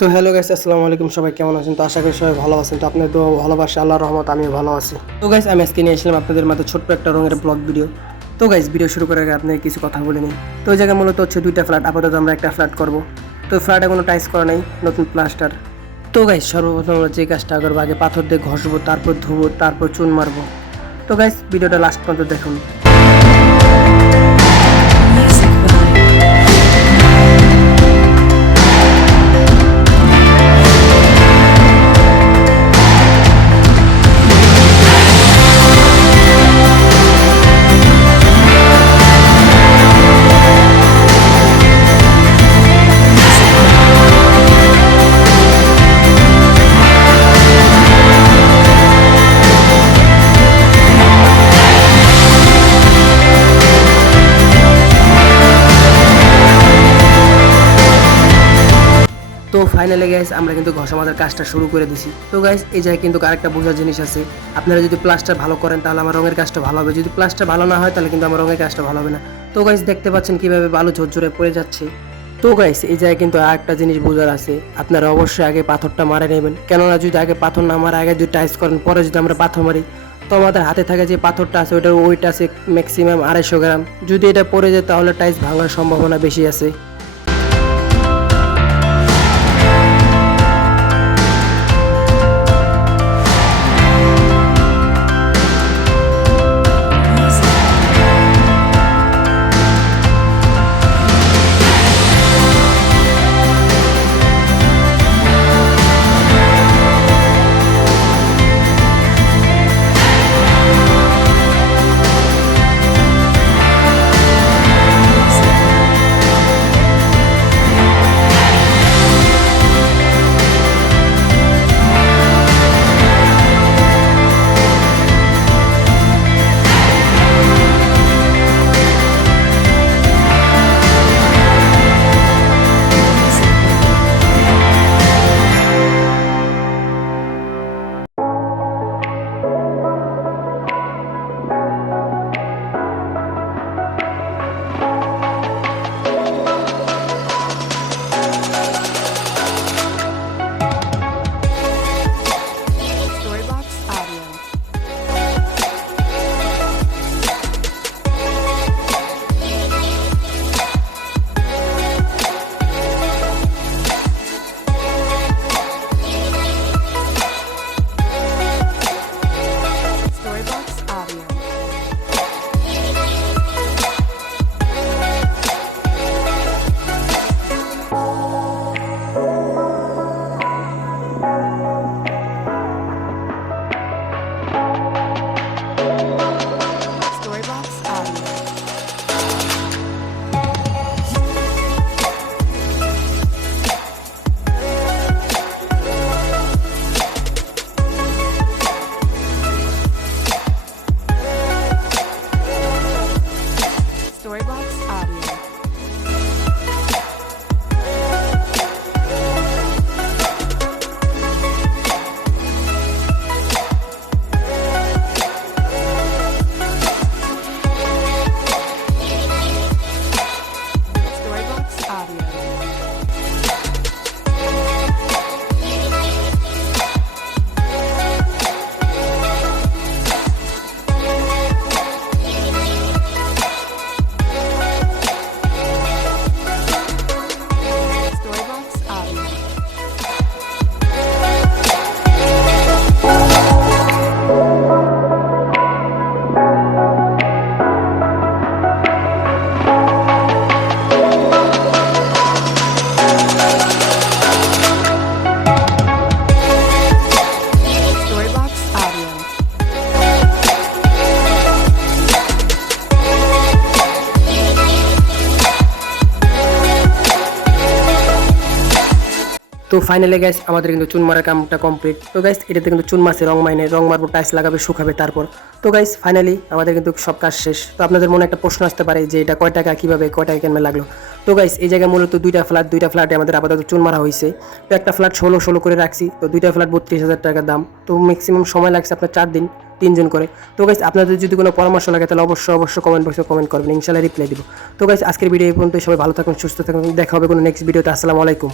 তো hello guys আসসালামু আলাইকুম। সবাই কেমন আছেন? তো আশা করি সবাই ভালো আছেন। তো আপনাদের তো ভালোবাসা, আল্লাহর রহমত আমিও ভালো আছি। তো গাইস আমি আজকে নিয়ে আসলাম আপনাদের মাঝে ছোট্ট একটা রঙের ব্লগ ভিডিও তো গাইস ভিডিও শুরু করার আগে আপনাকে কিছু কথা বলে নিই। তো ওই জায়গায় মূলত হচ্ছে দুইটা ফ্ল্যাট আপাতত আমরা একটা ফ্ল্যাট করব। তো ফ্ল্যাটে কোনো টাইস করা নেই, নতুন প্লাস্টার তো গাইস সর্বপ্রথম আমরা যে কাজটা করব, আগে পাথর দিয়ে ঘষবো, তারপর ধুবো, তারপর চুন মারবো। তো গাইস ভিডিওটা লাস্ট পর্যন্ত দেখুন। ফাইনালি গাইস আমরা কিন্তু ঘষা মাজার কাজটা শুরু করে দিছি। তো গাইস এই জায়গায় কিন্তু আরেকটা বোঝার জিনিস আছে। আপনারা যদি প্লাস্টার ভালো করেন, তাহলে আমার রঙের কাজটা ভালো হবে। যদি প্লাস্টার ভালো না হয়, তাহলে কিন্তু আমার রঙের কাজটা ভালো হবে না। তো গাইস দেখতে পাচ্ছেন কীভাবে বালু ঝরঝরে পড়ে যাচ্ছে। তো গাইস এই জায়গায় কিন্তু আর একটা জিনিস বোঝার আছে। আপনারা অবশ্যই আগে পাথরটা মারে নেবেন। কেননা, যদি আগে পাথর না মারা, আগে যদি টাইস করেন, পরে যদি আমরা পাথর মারি, তো আমাদের হাতে থাকে যে পাথরটা আছে, ওটার ওয়েট আছে ম্যাক্সিমাম আড়াইশো গ্রাম। যদি এটা পড়ে যায়, তাহলে টাইস ভাঙার সম্ভাবনা বেশি আছে। তো ফাইনালি গাইস আমাদের কিন্তু চুন মারার কামটা কমপ্লিট তো গাইস এটাতে কিন্তু চুন মাসে রং মাইনে, রং মারবো টাইস লাগাবে, শুকাবে তারপর। তো গাইস ফাইনালি আমাদের কিন্তু সব কাজ শেষ। তো আপনাদের মনে একটা প্রশ্ন আসতে পারে যে এটা কয় টাকা, কীভাবে, কয় টাকা কেন লাগল? তো গাইস এই জায়গায় মূলত দুইটা ফ্ল্যাট দুইটা ফ্ল্যাটে আমাদের আপাতত চুন মারা হয়েছে। তো একটা ফ্ল্যাট ষোলো ষোলো করে রাখছি। তো দুইটা ফ্ল্যাট বত্রিশ হাজার টাকার দাম। তো ম্যাক্সিমাম সময় লাগছে আপনার চার দিন তিনজন করে। তো গাইস আপনাদের যদি কোনো পরামর্শ লাগে, তাহলে অবশ্যই অবশ্যই কমেন্ট বক্সে কমেন্ট করবেন। ইনশাল্লাহ রিপ্লাই দিব। তো গাইস আজকের ভিডিও এই পর্যন্ত সবাই ভালো থাকুন, সুস্থ থাকুন। দেখা হবে কোনো নেক্সট ভিডিওতে আসসালামু আলাইকুম।